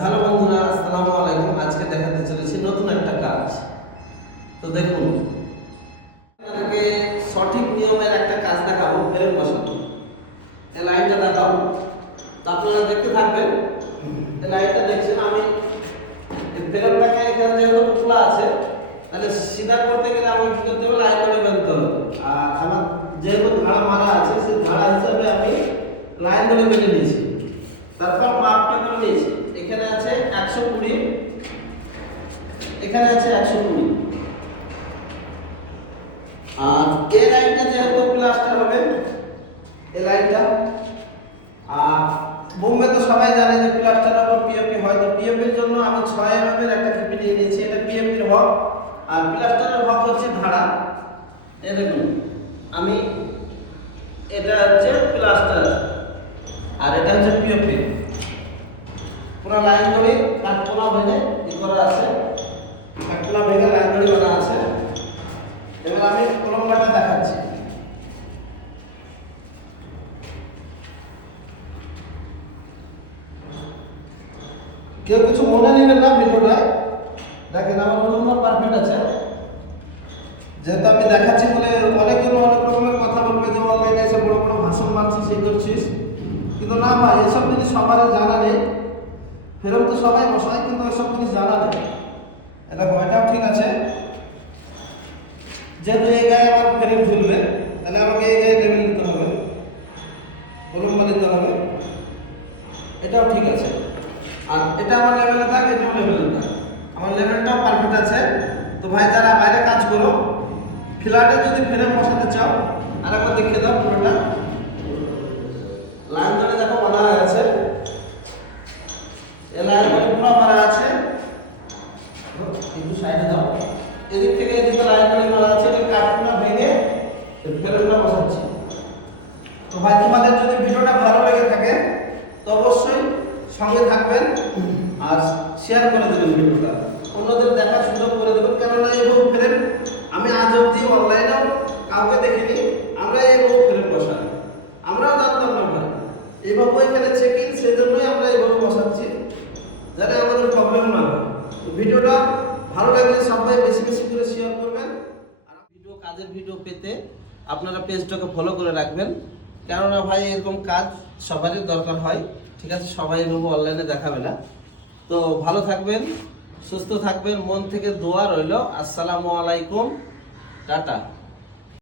Hello বন্ধুরা, আসসালামু আলাইকুম। আজকে দেখাতে চলেছি নতুন একটা কাজ। তো দেখুন, আপনাদেরকে সঠিক নিয়মের একটা কাজ দেখাবো। ফ্রেম বসানো, এই লাইনটা দেখাবো, তো আপনারা দেখতে থাকবেন। এই লাইনটা দেখছেন, আমি এই ফ্রেমটাকে এখানে যেহেতু খোলা আছে, তাহলে সিধা করতে গেলে আমি কি করতে হবে, লাইন ধরে বেঁধতে হবে। আর আমার যেহেতু ধারা মারা আছে, সেই ধারা হিসাবে আমি লাইন ধরে বেঁধে নিয়েছি। তারপর মাপটা করে নিয়েছি। এখানে আছে 120, এখানে আছে 120। আর এই লাইনটা যেহেতু প্লাস্টার হবে, এই লাইনটা, আর বোম্বে তো সবাই জানে যে প্লাস্টার হবে পিওপি হয়। তো পিওপির জন্য আমি 6 mm এর একটা টিপি নিয়ে নিয়েছি। এটা পিওপির হক, আর প্লাস্টারের হক হচ্ছে ধারা। এই দেখুন, আমি এটা হচ্ছে প্লাস্টার আর এটা হচ্ছে পিওপি। পুরো লাইন ধরে কাঠকোনা ভেঙে ই করা আছে, কাঠকোনা ভেঙে লাইন ধরে বানা আছে। এবার আমি কলমটা দেখাচ্ছি। কেউ কিছু মনে নেবেন না ভিডিওটা দেখেন, আমার নম্বর পারফেক্ট আছে। যেহেতু আমি দেখাচ্ছি বলে অনেকজন অনেক রকমের কথা বলবে যে অনলাইনে এসে বড় বড় ভাষণ মারছিস, সেই করছিস, কিন্তু না ভাই, এসব জিনিস সবার জানা নেই। ফেরত তো সবাই বসায়, কিন্তু এসব জিনিস জানা নেই। এটা এটাও ঠিক আছে। যেহেতু এই গায়ে আমার ফ্রেম ঝুলবে, তাহলে আমাকে এই গায়ে লেবেল দিতে হবে, কলম দিতে হবে। এটাও ঠিক আছে। আর এটা আমার লেভেলে থাকে, এটাও লেভেলে থাকে, আমার লেভেলটাও পারফেক্ট আছে। তো ভাই, যারা বাইরে কাজ করো, ফ্ল্যাটে যদি ফ্রেম বসাতে চাও, আর একবার দেখিয়ে দাও পুরোটা। লাইন ধরে দেখো বাঁধা হয়ে আছে, এই লাইন পুরো মারা আছে। একটু সাইডে দাও, এদিক থেকে এদিকে লাইন ধরে মারা আছে। এই কাঠগুলো ভেঙে ফ্রেমটা বসাচ্ছি। তো ভাই, তোমাদের যদি ভিডিওটা ভালো লেগে থাকে তো অবশ্যই সঙ্গে থাকবেন আর শেয়ার করে দেবেন ভিডিওটা, অন্যদের দেখার সুযোগ করে দেবেন। কেননা এই বহু ফ্রেম আমি আজ অবধি অনলাইনেও কাউকে দেখিনি। আমরা এই বহু ফ্রেম বসাই, আমরাও জানতাম না ভাই, এইভাবে এখানে চেক ইন, সেই জন্যই আমরা এইভাবে বসাচ্ছি, যাতে আমাদের প্রবলেম না হয়। তো ভিডিওটা ভালো লাগলে সবাই বেশি বেশি করে শেয়ার করবেন। আর ভিডিও, কাজের ভিডিও পেতে আপনারা পেজটাকে ফলো করে রাখবেন। কেননা ভাই, এরকম কাজ সবারই দরকার হয়। ঠিক আছে, সবাই এভাবে অনলাইনে দেখাবে না। তো ভালো থাকবেন, সুস্থ থাকবেন, মন থেকে দোয়া রইল। আসসালামু আলাইকুম, টাটা।